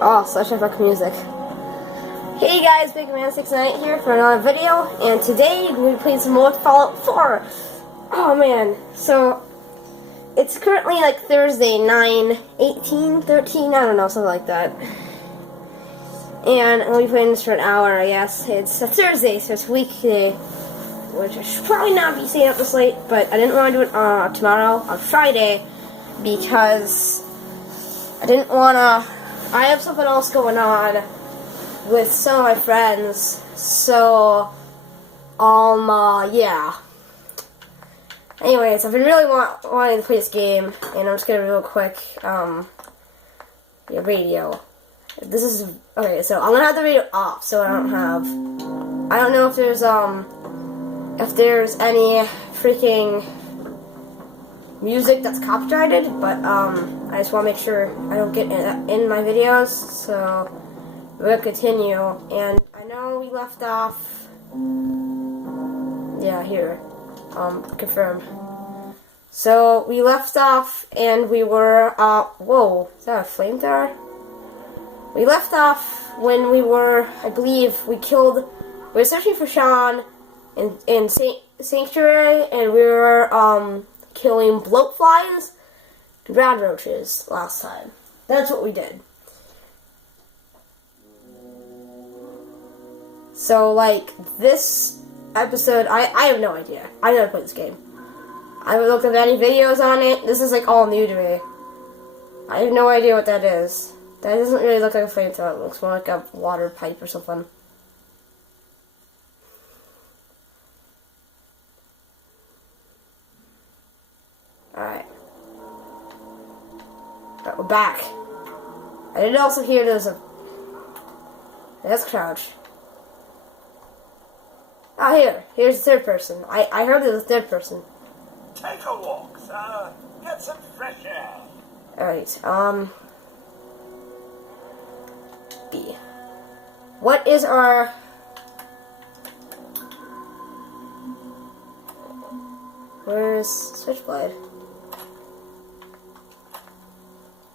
Oh, such epic music. Hey guys, BigMan69 here for another video, and today we're going to be playing some more Fallout 4. Oh man, so it's currently like Thursday, 9/18, 13, I don't know, something like that. And I'm going to be playing this for an hour, I guess. It's a Thursday, so it's weekday, which I should probably not be staying up this late, but I didn't want to do it tomorrow, on Friday, because I didn't want to. I have something else going on with some of my friends, so, yeah. Anyways, I've been really wanting to play this game, and I'm just gonna real quick, radio. This is, okay, so I'm gonna have the radio off, so I don't know if there's any freaking music that's copyrighted, but, I just want to make sure I don't get in my videos, so we'll continue. And I know we left off, yeah, here, confirm. So we left off, and we were, whoa, is that a flamethrower? We left off when we were, I believe, we were searching for Sean in Sanctuary, and we were, killing bloatflies and rad roaches last time. That's what we did. So, like, this episode, I have no idea. I've never played this game. I haven't looked at any videos on it. This is, like, all new to me. I have no idea what that is. That doesn't really look like a flamethrower. It looks more like a water pipe or something. Alright. We're back. I did also hear let's crouch. Oh, here's the third person. I heard there's a third person. Take a walk, sir. Get some fresh air. Alright, B. What is our... Where's Switchblade?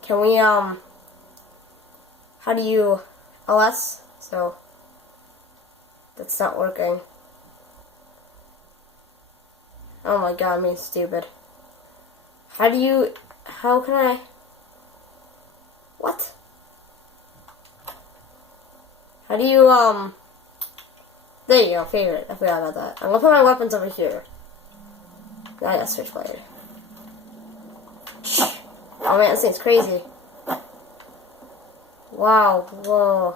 Can we, how do you, LS? So, that's not working. Oh my god, I'm being stupid. How can I, what? How do you, there you go, favorite, I forgot about that. I'm gonna put my weapons over here. Now I got Switchblade. Oh man, this thing's crazy. Wow, whoa.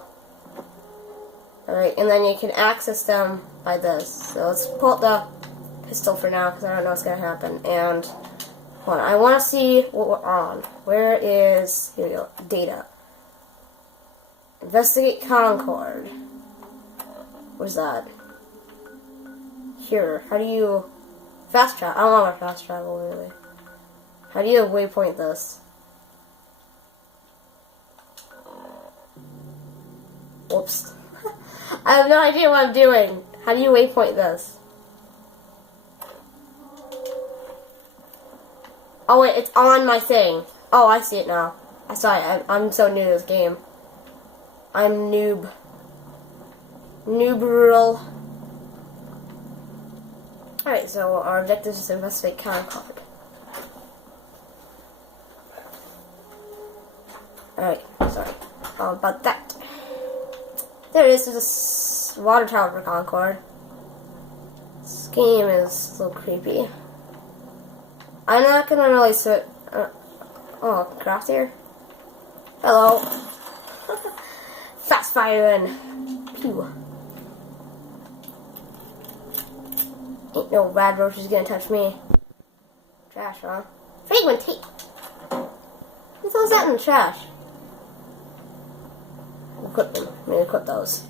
Alright, and then you can access them by this. So let's pull out the pistol for now, because I don't know what's going to happen. And, hold on, I want to see what we're on. Where is, here we go, data. Investigate Concord. Where's that? Here, how do you, fast travel, I don't want my fast travel, really. How do you waypoint this? Whoops. I have no idea what I'm doing. How do you waypoint this? Oh wait, it's on my thing. Oh, I see it now. I saw it. I'm so new to this game. I'm noob. Noob-rural. Alright, so our objective is to investigate Concord. Alright, sorry. About that. There it is, there's a water tower for Concord. This game is a little creepy. I'm not gonna really sit. Oh, craft here? Hello. Fast firing. Pew. Ain't no rad roaches gonna touch me. Trash, huh? Fragmentate. Who throws that in the trash? Equip them. I'm gonna equip those.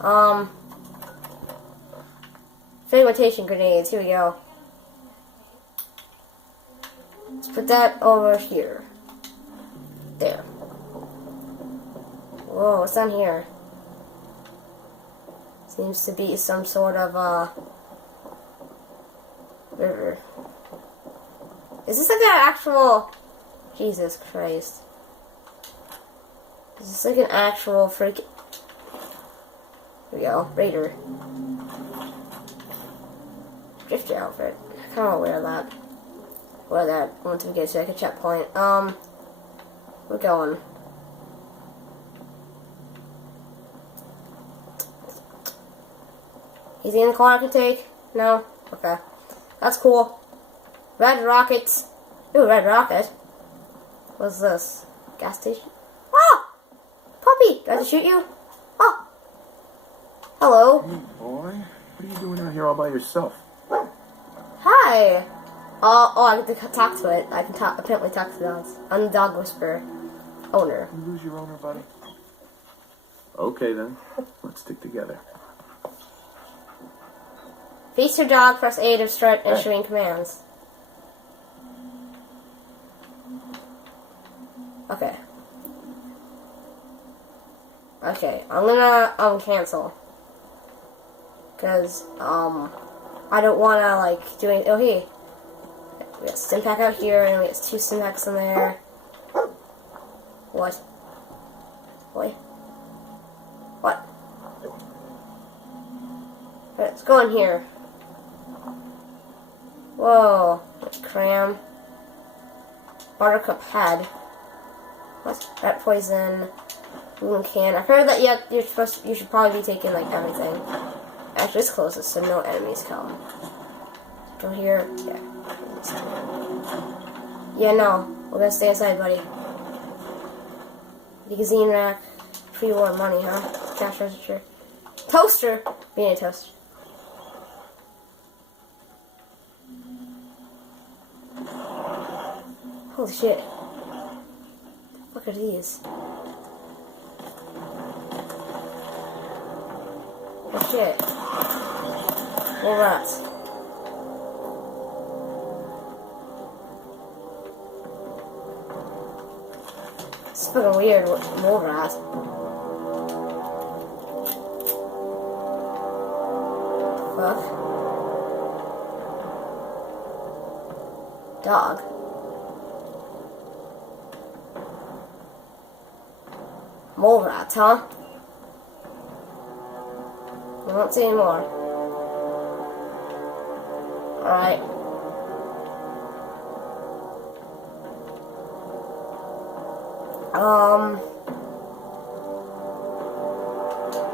Fragmentation grenades. Here we go. Let's put that over here. There. Whoa, what's on here? Seems to be some sort of, river. Is this like an actual... Jesus Christ. Is this like an actual freaking... Here we go. Raider. Drifter outfit. I kind of want to wear that. Wear that once we get to like a checkpoint. We're going. Is he in the car I can take? No? Okay. That's cool. Red rockets. Ooh, red rocket. What's this? Gas station? Oh! Puppy! Do I have to shoot you? Oh! Hello. Hey, boy. What are you doing out here all by yourself? Hi! Oh, I get to talk to it. I can apparently talk to dogs. I'm the dog whisperer. Owner. You lose your owner, buddy? Okay, then. Let's stick together. Face your dog, press A to start issuing commands. Okay. Okay, I'm gonna, cancel. Cause, I don't wanna, like, do anything. Oh, hey. We got stim pack out here, and we got 2 stim packs in there. What? What? What? Alright, let's go in here. Whoa. Let's cram. Buttercup head. What? Rat poison. Wound can. I heard that you should probably be taking like everything. Actually, let's close this so no enemies come. Go here. Yeah. Yeah, no. We're gonna stay inside, buddy. Magazine rack. Pre-war money, huh? Cash register. Toaster! We need a toaster. Holy shit. What the fuck are these? Oh shit. More rats. It's fucking weird. More rats. Fuck. Dog. Mole rats, huh? I don't see any more. Alright.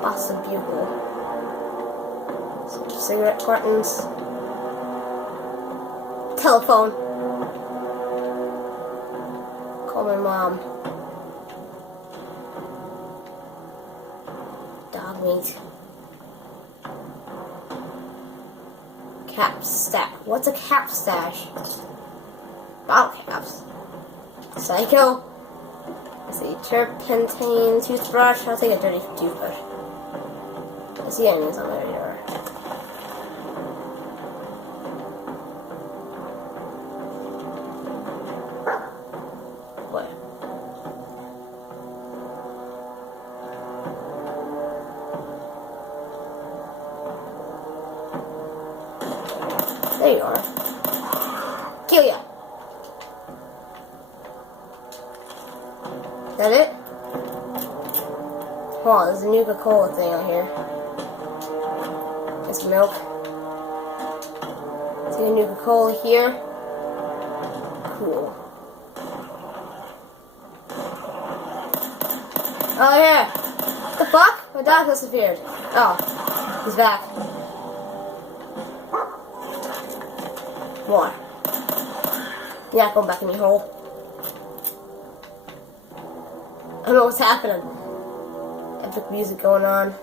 Boston Bugle. Some cigarette cartons. Telephone. Call my mom. Dog meat. Cap stash. What's a cap stash? Bottle caps. Psycho. Let's see. Turpentine toothbrush. I'll take a dirty toothbrush. I see enemies on my radar. What? There you are. Kill ya. Is that it? Oh, there's a Nuka-Cola thing out here. There's milk. See a Nuka-Cola here. Cool. Oh yeah. What the fuck? My dog disappeared. Oh, he's back. More. Yeah, going back in your hole. I don't know what's happening. Epic music going on.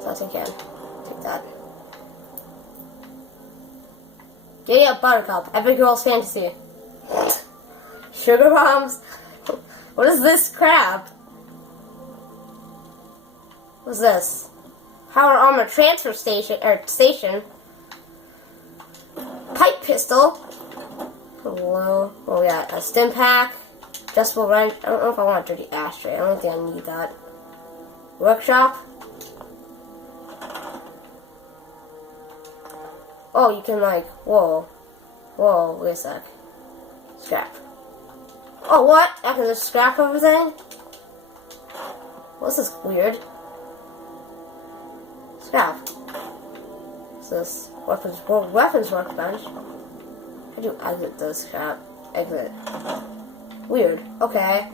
So I can take that. Giddy up, Buttercup. Every girl's fantasy. Sugar bombs. What is this crap? What's this? Power armor transfer station station. Pipe pistol. Hello. Oh, we got a stim pack. Adjustable wrench. I don't know if I want a dirty ashtray. I don't think I need that. Workshop. Oh, you can like, whoa. Whoa, wait a sec. Scrap. Oh, what? I can just scrap everything? What's this weird? Scrap. What's this? Weapons workbench. How do you exit this scrap? Exit. Weird. Okay.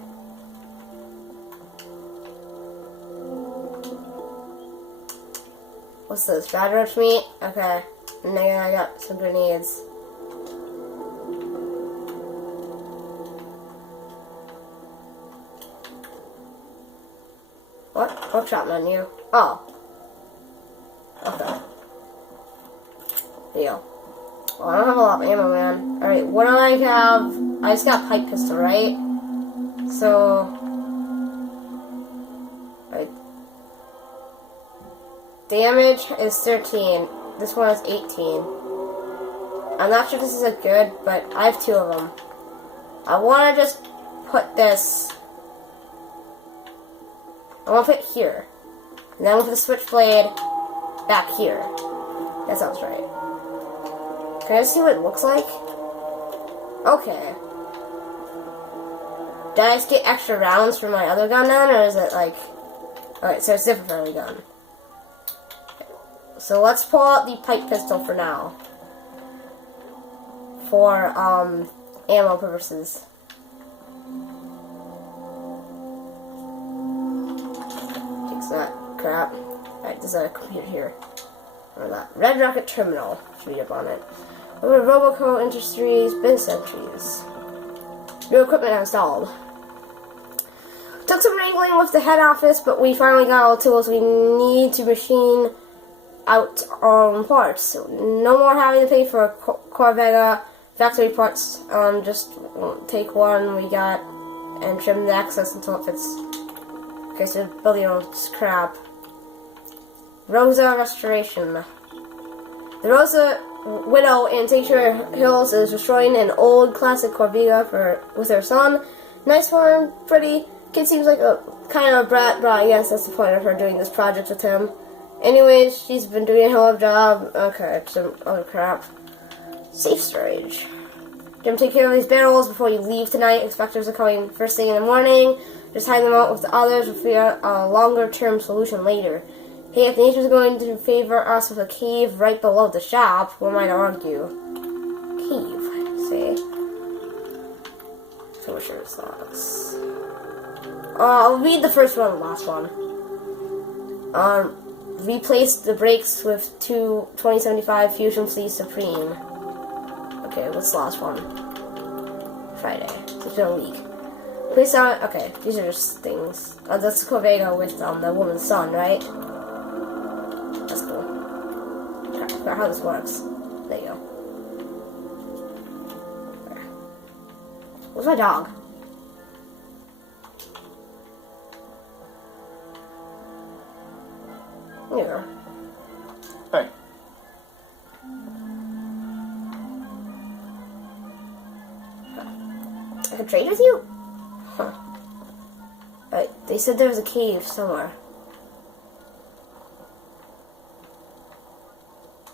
What's this? Bad roach meat? Okay. And then I got some grenades. What? Workshop menu. Oh. Okay. Deal. Well, I don't have a lot of ammo, man. Alright, what do I have? I just got pipe pistol, right? So... Alright. Damage is 13. This one is 18. I'm not sure if this is a good, but I have 2 of them. I want to just put this... I want to put it here. And then I'm going to put the switchblade back here. That sounds right. Can I see what it looks like? Okay. Did I just get extra rounds for my other gun then, or is it like... Alright, so it's different for every gun. So let's pull out the pipe pistol for now. For, ammo purposes. Fix that crap. Alright, there's a computer here. Or that. Red Rocket Terminal. Should be up on it. Over to Roboco Industries, business entries. New equipment installed. Took some wrangling with the head office, but we finally got all the tools we need to machine out parts. So no more having to pay for Corvega factory parts. Just take one we got and trim the access until it fits. Okay, so building your own scrap. Rosa Restoration. The Rosa Widow in Tincture Hills is destroying an old classic Corvega with her son. Nice one, pretty. Kid seems like a kind of a brat, but I guess that's the point of her doing this project with him. Anyways, she's been doing a hell of a job. Okay, some other crap. Safe storage. Jim, take care of these barrels before you leave tonight. Inspectors are coming first thing in the morning. Just hide them out with the others. We'll figure out a longer-term solution later. Hey, if nature's going to favor us with a cave right below the shop, we might argue. Cave, say. Sorcerer slots. I'll read the first one and the last one. Replace the brakes with 2 2075 Fusion Fleet Supreme. Okay, what's the last one? Friday. So it's been a week. Please out. Okay, these are just things. That's Corvega with the woman's son, right? That's cool. I forgot how this works. There you go. Where's my dog? Here. Hey. I can trade with you? Huh. Right, they said there was a cave somewhere.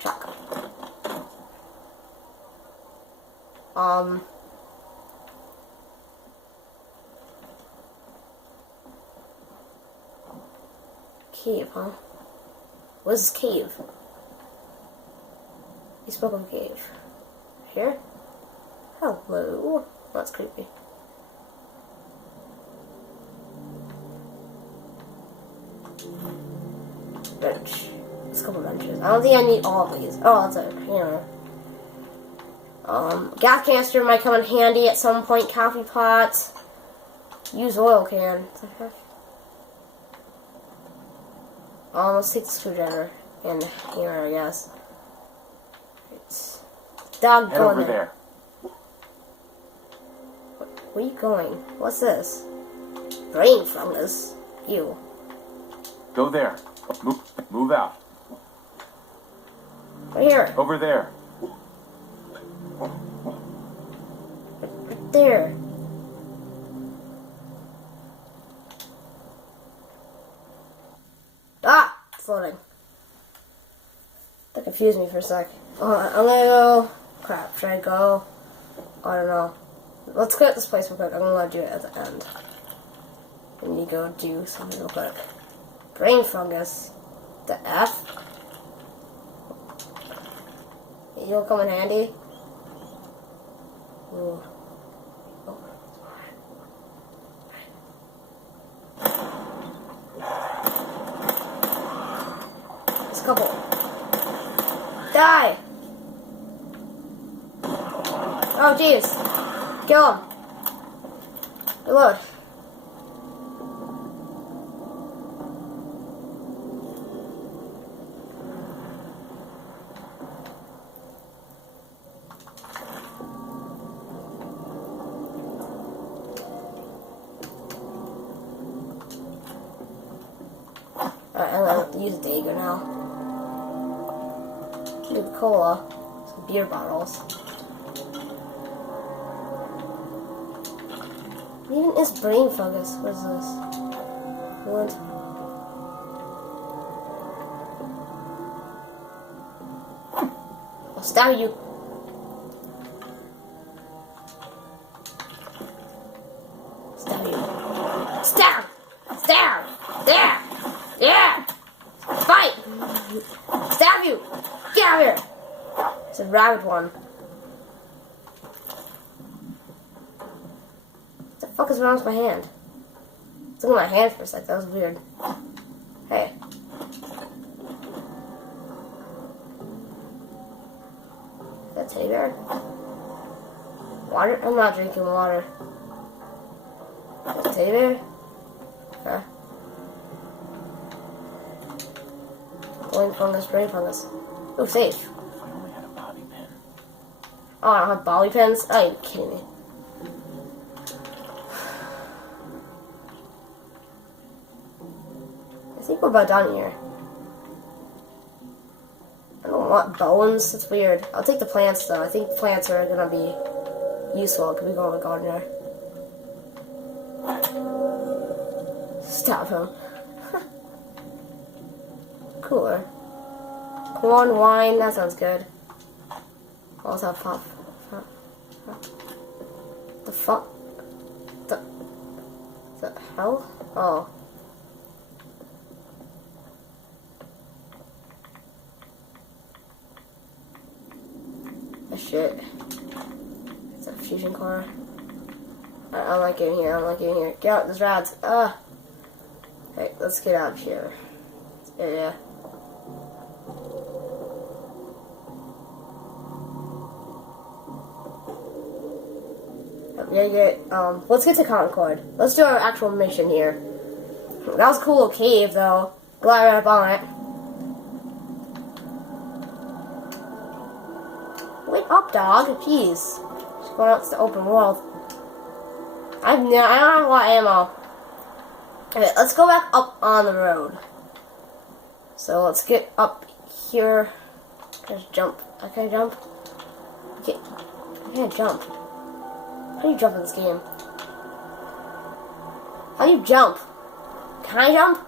Truck. Cave, huh? What is this cave? He spoke of a cave. Here? Hello. That's creepy. Bench. Let's go for benches. I don't think I need all of these. Oh, that's a hammer. Gas canister might come in handy at some point. Coffee pot. Use oil can. Let's take the screwdriver and hammer, I guess. It's dog Head going over there. Where are you going? What's this? Brain fungus. Ew. Go there. Move out. Right here. Over there. Right there. Ah! It's loading. That confused me for a sec. I'm gonna go... Crap, should I go? I don't know. Let's quit this place real quick. I'm gonna do it at the end. We need to go do something real quick. Brain fungus. The F? You'll come in handy. Ooh. Oh. There's a couple. Die! Oh, jeez. Kill him. Reload. Alright, I'm gonna use a dagger now. New cola. Some beer bottles. What even is brain fungus? What is this? Wood. I'll stab you. Stab you. Stab! Stab! There! Yeah! Fight! Stab you! Get out of here! It's a rabbit one. What the fuck is wrong with my hand? Look at my hand for a sec, that was weird. Hey. Is that teddy bear? Water? I'm not drinking water. Is that teddy bear? Okay. Brain fungus, brain fungus. Oh, safe. If I only had a bobby pin. Oh, I don't have bobby pins? Oh, you're kidding me. I think we're about done here. I don't want bones. That's weird. I'll take the plants, though. I think plants are gonna be useful. Could we go to the gardener? Stop him. Cooler. Corn, wine, that sounds good. Also, puff. The fuck? The hell? Oh. Oh shit. It's a fusion core. I don't like it in here, I don't like it in here. Get out, there's rats. Hey, let's get out of here. Yeah. We gotta get, let's get to Concord. Let's do our actual mission here. That was a cool little cave, though. Glad I ran up on it. Wake up, dog. Jeez. Just going out to the open world. I don't have a lot of ammo. Okay, let's go back up on the road. So let's get up here. Can I just jump? Can I jump? Okay. I can't jump. How do you jump in this game? How do you jump? Can I jump?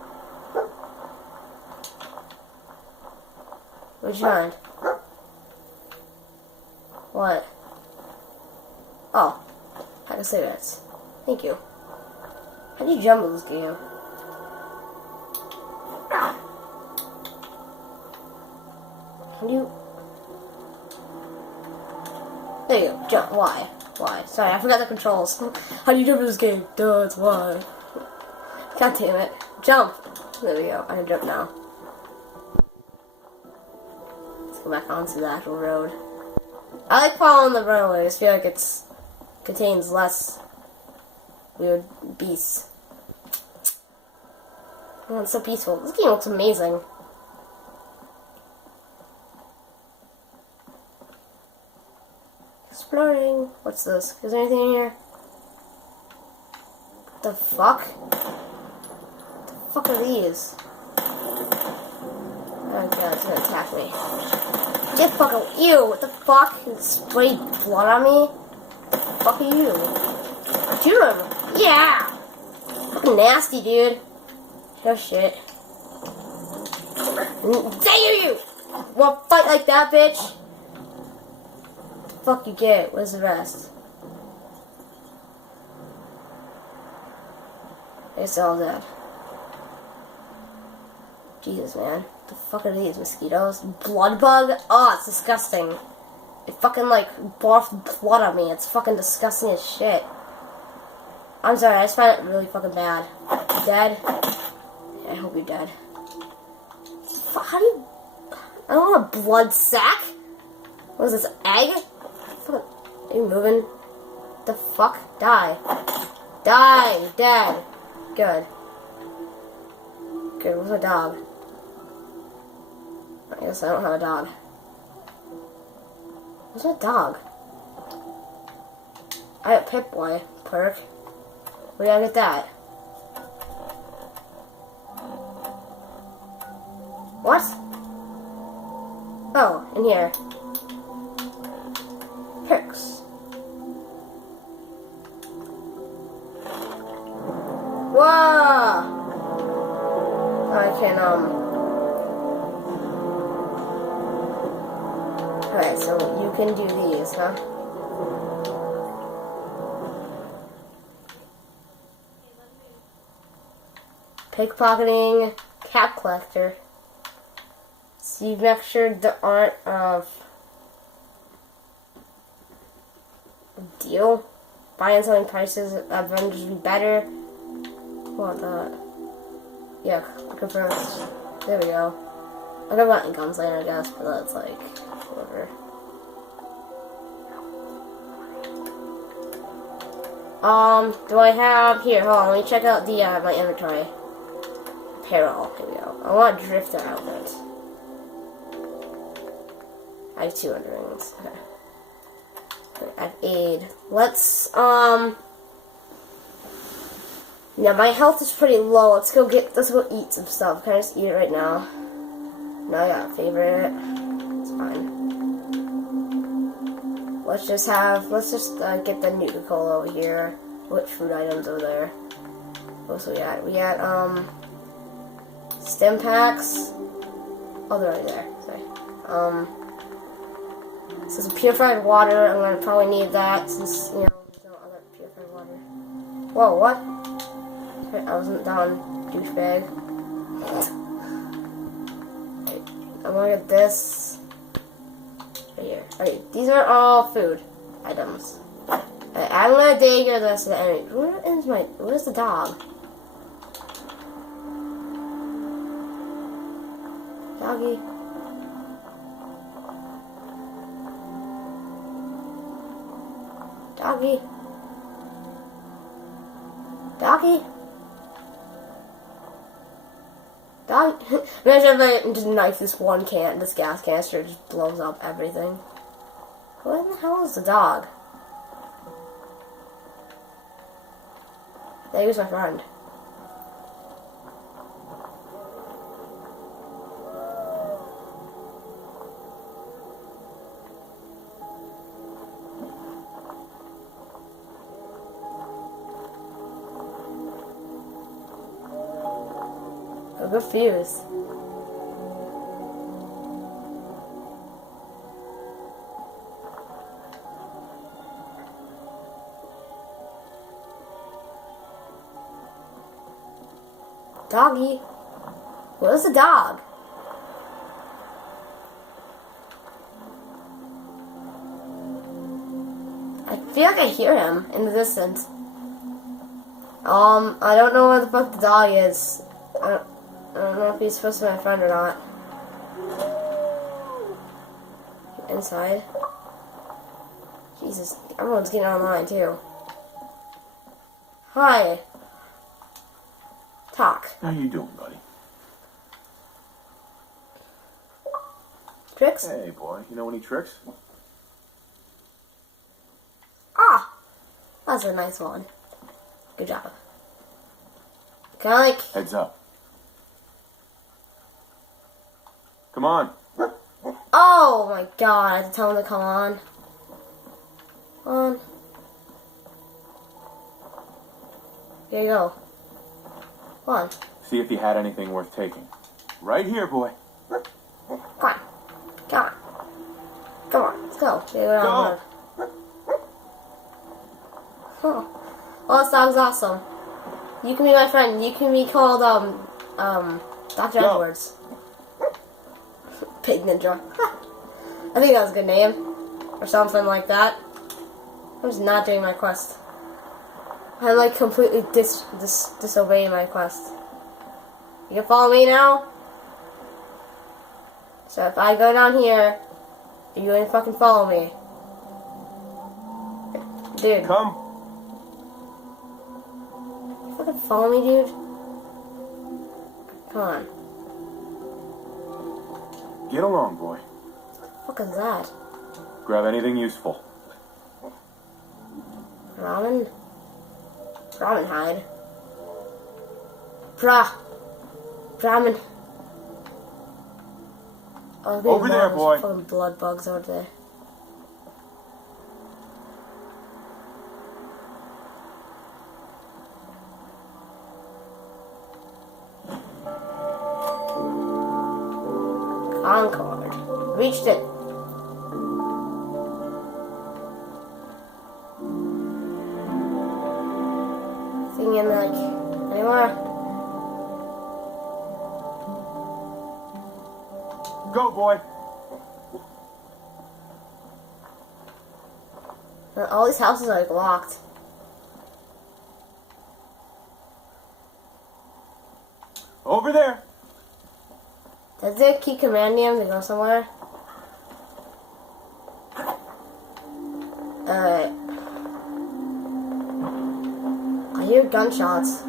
What'd you find? What? Oh. Pack of cigarettes. Thank you. How do you jump in this game? How do you... There you go. Jump. Why? Why? Sorry, I forgot the controls. How do you jump in this game? Duh, it's why. God damn it. Jump! There we go. I can jump now. Let's go back onto the actual road. I like following the road. I just feel like it's contains less weird beasts. Oh, it's so peaceful. This game looks amazing. Exploring. What's this? Is there anything in here? What the fuck? What the fuck are these? Oh god, it's gonna attack me. Get fucking ew! What the fuck? You sprayed blood on me? What the fuck are you? Shoot him! Yeah! Fucking nasty, dude. Oh shit. Dare you! Wanna fight like that, bitch? Fuck you get? Where's the rest? guess they're all dead. Jesus, man. What the fuck are these? Mosquitoes? Blood bug? Oh, it's disgusting. It fucking, like, barfed blood on me. It's fucking disgusting as shit. I'm sorry, I just find it really fucking bad. Dead? Yeah, I hope you're dead. How do you... I don't want a blood sack. What is this, egg? Fuck, are you moving? The fuck? Die. Die! Dead. Good. Good, where's my dog? I guess I don't have a dog. Where's my dog? I have Pip-Boy. Perk. Where did I get that? What? Oh, in here. Perks. Whoa! I can, Alright, so you can do these, huh? Pickpocketing, cap collector. So you've mastered the art of deal. Buying and selling prices of vendors be better. What that? Yeah, confirm. There we go. I could want gunslinger, I guess, but that's like whatever. Do I have here? Hold on, let me check out the my inventory. Apparel. Here we go. I want drifter outfit. I have 200 rings. Okay. I have aid. Let's yeah, my health is pretty low. Let's go eat some stuff. Can I just eat it right now? No, I got a favorite. It's fine. Let's just get the Nuka-Cola over here. What food items over there? What else we got? We got, stim packs. Oh, they're right there. Sorry. This is purified water. I'm gonna probably need that since, you know, there's no other purified water. Whoa, what? I wasn't done, douchebag. Right, I'm gonna get this right here. Alright, these are all food items. Right, I'm gonna dagger this to the enemy. Where's the dog? Doggy. Doggy. Doggy. Dog. Imagine if I just knife this this gas canister, just blows up everything. What in the hell is the dog? There goes my friend. Good fuse. Doggy. Where's the dog? I feel like I hear him in the distance. I don't know where the fuck the dog is. I don't know if he's supposed to be my friend or not. Inside. Jesus, everyone's getting online too. Hi. Talk. How you doing, buddy? Tricks? Hey, boy. You know any tricks? Ah! That's a nice one. Good job. Can I, like... Heads up. Come on. Oh my god, I have to tell him to come on. Come on. Here you go. Come on. See if you had anything worth taking. Right here, boy. Come on. Come on. Come on. Let's go. Here, go down Go. Oh. Well, this dog's awesome. You can be my friend. You can be called, Dr. Go. Edwards. Pig Ninja. I think that was a good name. Or something like that. I'm just not doing my quest. I'm like completely disobeying my quest. You can follow me now? So if I go down here, are you going to fucking follow me? Dude. Come. You fucking follow me, dude? Come on. Get along, boy. What the fuck is that? Grab anything useful. Ramen? Ramen hide. Ramen. Oh, Over there, there's boy. fucking blood bugs over there. Concord. Reached it. Thing in like anywhere. Go, boy. All these houses are like locked. Over there. Does it keep commanding him to go somewhere? Alright. I hear gunshots.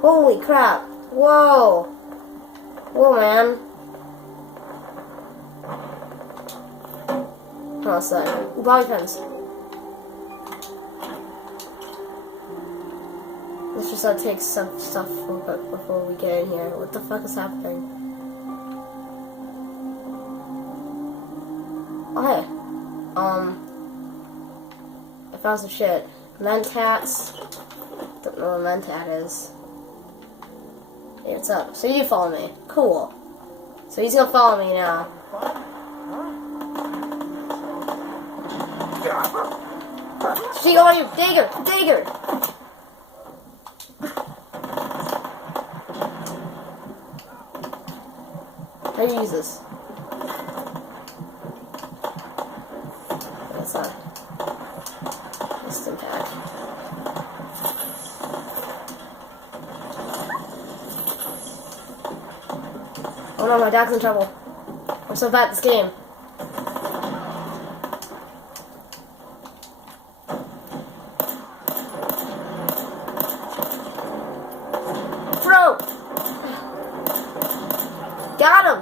Holy crap. Whoa. Whoa, man. Hold on a sec. Bobby pins. Let's just take some stuff real quick before we get in here. What the fuck is happening? Oh, hey. I found some shit. Mentats. Don't know what a mentat is. Hey, what's up? So you follow me. Cool. So he's gonna follow me now. She on you! Digger! Digger! How do you use this? That's not. Instant patch. Oh no, my dog's in trouble. I'm so bad at this game. Bro! Got him!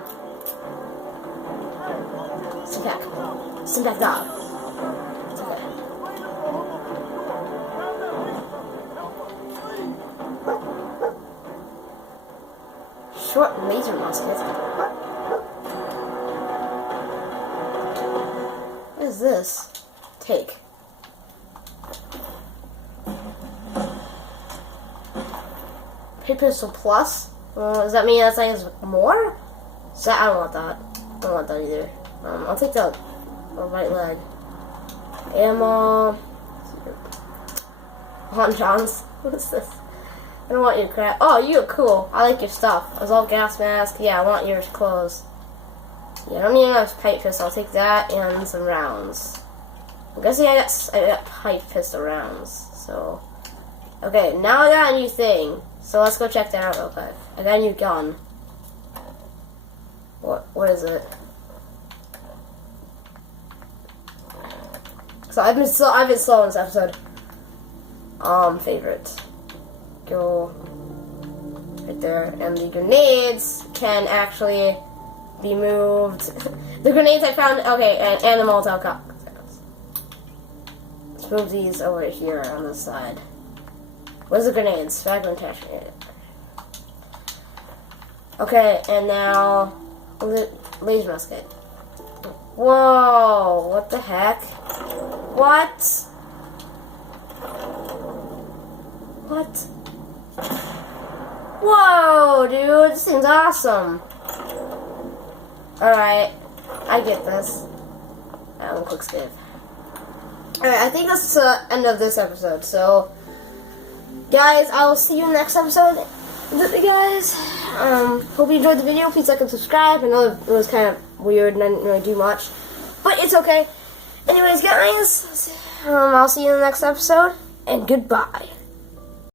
Sit back dog. It's okay. Short laser musket. What is this? Take. Pay pistol plus? Does that mean that's like more? So I don't want that. I don't want that either. I'll take the right leg. Ammo. Hon Johns. What is this? I don't want your crap. Oh, you look cool. I like your stuff. Assault gas mask. Yeah, I want your clothes. Yeah, I don't need enough pipe pistol. I'll take that and some rounds. I'm guessing I got pipe pistol rounds. So, okay, now I got a new thing. So let's go check that out real quick. I got a new gun. What is it? So I've been slow in this episode. Favorite. Go right there, and the grenades can actually be moved. The grenades I found. Okay, and the Molotov cocktails. Let's move these over here on this side. Where's the grenades? Fragment grenade. Okay, and now laser musket. Whoa! What the heck? What? What? Whoa, dude! This thing's awesome. Alright, I get this. I'll quick skip. Alright, I think that's the end of this episode, so guys, I will see you next episode. Guys, hope you enjoyed the video. Please like and subscribe. I know it was kind of weird and I didn't really do much, but it's okay. Anyways, guys, I'll see you in the next episode, and goodbye.